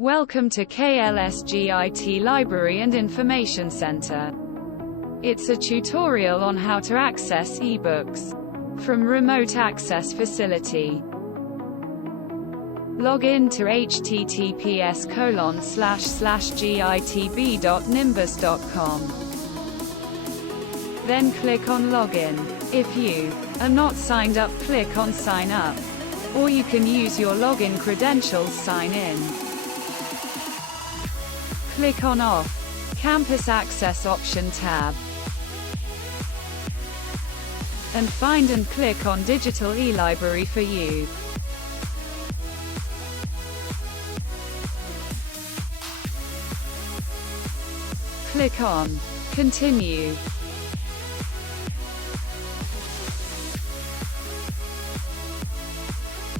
Welcome to KLS GIT Library and Information Center. It's a tutorial on how to access eBooks from Remote Access Facility. Log in to https://gitb.nimbus.com. Then click on Login. If you are not signed up, click on Sign Up. Or you can use your login credentials, sign in. Click on Off Campus Access Option tab. And find and click on Digital eLibrary for you. Click on Continue.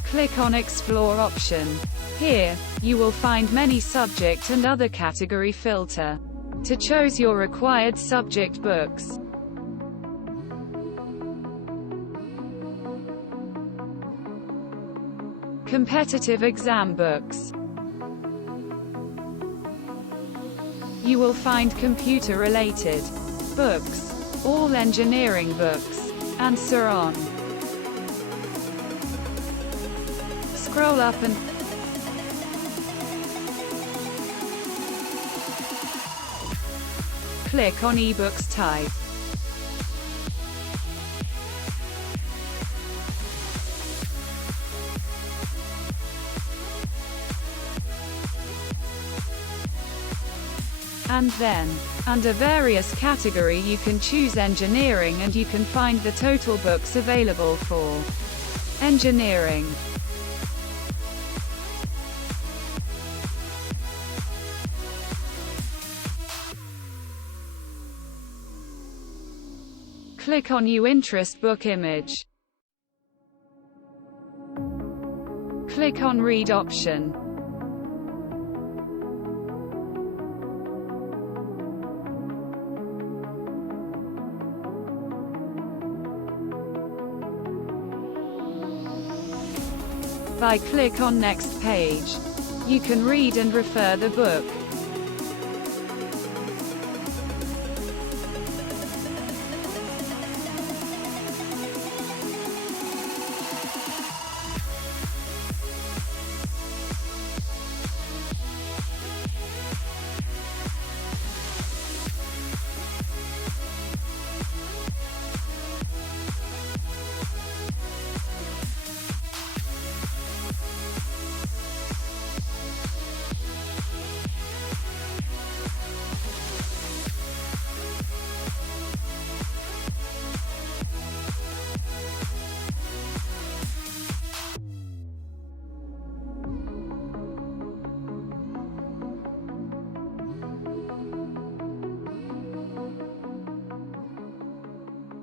Click on Explore option. Here, you will find many subject and other category filter to choose your required subject books. Competitive exam books. You will find computer-related books, all engineering books, and so on. Scroll up and click on eBooks type. And then, under various category, you can choose engineering and you can find the total books available for engineering. Click on New Interest Book Image. Click on Read option. By click on Next Page. You can read and refer the book.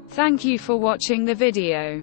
Thank you for watching the video.